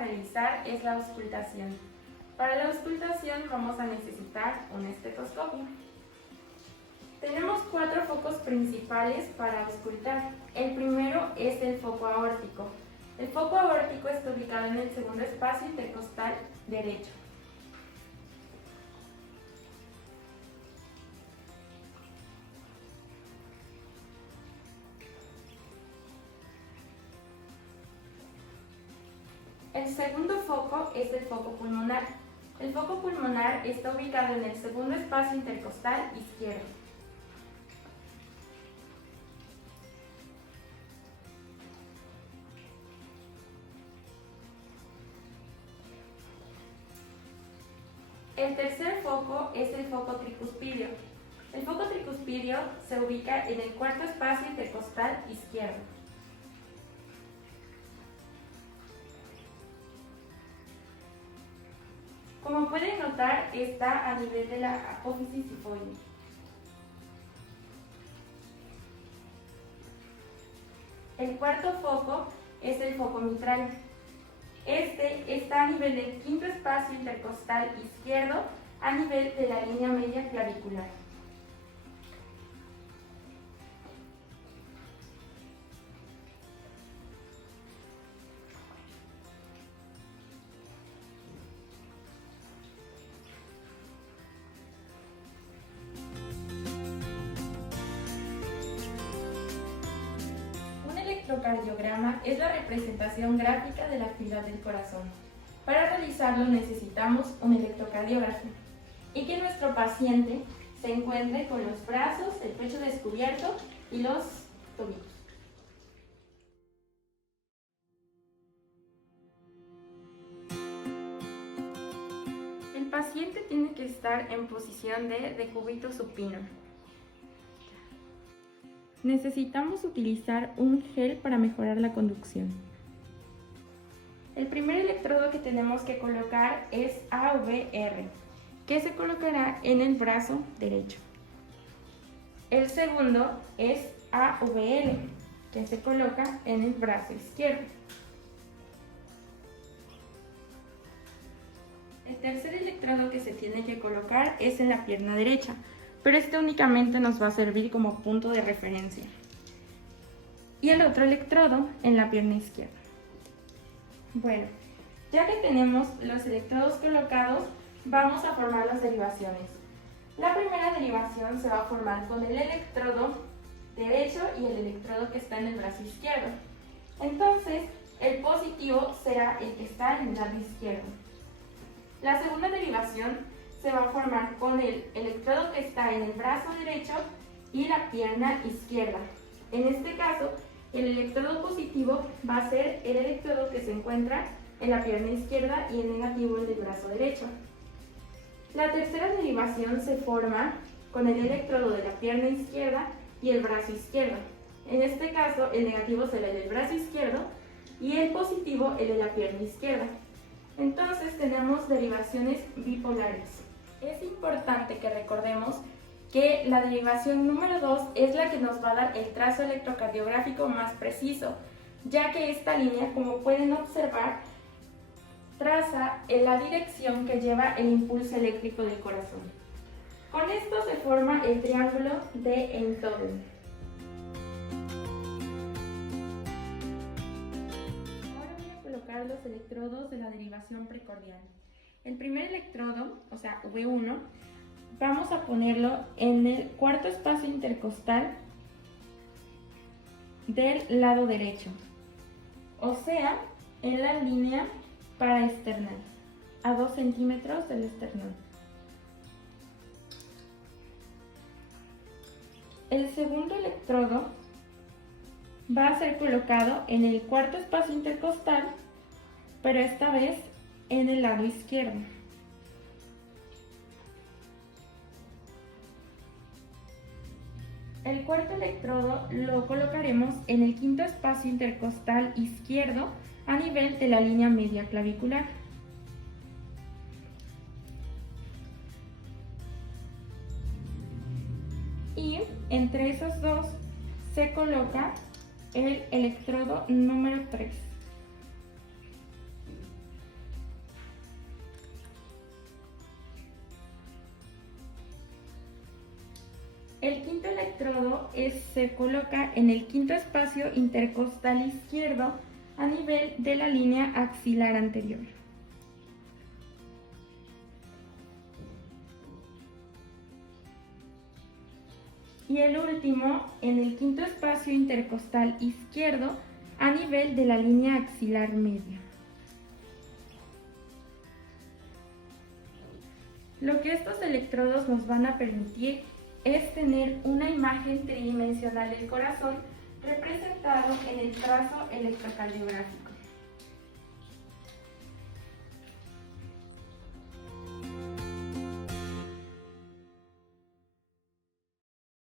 realizar es la auscultación. Para la auscultación vamos a necesitar un estetoscopio. Tenemos 4 focos principales para auscultar. El primero es el foco aórtico. El foco aórtico está ubicado en el segundo espacio intercostal derecho. El segundo foco es el foco pulmonar. El foco pulmonar está ubicado en el segundo espacio intercostal izquierdo. El tercer foco es el foco tricuspidio. El foco tricuspidio se ubica en el cuarto espacio intercostal izquierdo. Como pueden notar, está a nivel de la apófisis sifoide. El cuarto foco es el foco mitral. Este está a nivel del quinto espacio intercostal izquierdo, a nivel de la línea media clavicular. Un electrocardiograma es la representación gráfica de la actividad del corazón. Para realizarlo necesitamos un electrocardiógrafo y que nuestro paciente se encuentre con los brazos, el pecho descubierto y los tobillos. El paciente tiene que estar en posición de decúbito supino. Necesitamos utilizar un gel para mejorar la conducción. El primer electrodo que tenemos que colocar es AVR, que se colocará en el brazo derecho. El segundo es AVL, que se coloca en el brazo izquierdo. El tercer electrodo que se tiene que colocar es en la pierna derecha, pero este únicamente nos va a servir como punto de referencia. Y el otro electrodo en la pierna izquierda. Bueno, ya que tenemos los electrodos colocados, vamos a formar las derivaciones. La primera derivación se va a formar con el electrodo derecho y el electrodo que está en el brazo izquierdo. Entonces, el positivo será el que está en el lado izquierdo. La segunda derivación se va a formar con el electrodo que está en el brazo derecho y la pierna izquierda. En este caso, el electrodo positivo va a ser el electrodo que se encuentra en la pierna izquierda y el negativo en el brazo derecho. La tercera derivación se forma con el electrodo de la pierna izquierda y el brazo izquierdo. En este caso, el negativo será el del brazo izquierdo y el positivo el de la pierna izquierda. Entonces tenemos derivaciones bipolares. Es importante que recordemos que la derivación número 2 es la que nos va a dar el trazo electrocardiográfico más preciso, ya que esta línea, como pueden observar, traza en la dirección que lleva el impulso eléctrico del corazón. Con esto se forma el triángulo de Einthoven. Ahora voy a colocar los electrodos de la derivación precordial. El primer electrodo, o sea, V1, vamos a ponerlo en el cuarto espacio intercostal del lado derecho, o sea, en la línea paraesternal, a 2 centímetros del esternón. El segundo electrodo va a ser colocado en el cuarto espacio intercostal, pero esta vez en el lado izquierdo. El cuarto electrodo lo colocaremos en el quinto espacio intercostal izquierdo a nivel de la línea media clavicular. Y entre esos dos se coloca el electrodo número 3. El quinto electrodo se coloca en el quinto espacio intercostal izquierdo a nivel de la línea axilar anterior. Y el último en el quinto espacio intercostal izquierdo a nivel de la línea axilar media. Lo que estos electrodos nos van a permitir es tener una imagen tridimensional del corazón representado en el trazo electrocardiográfico.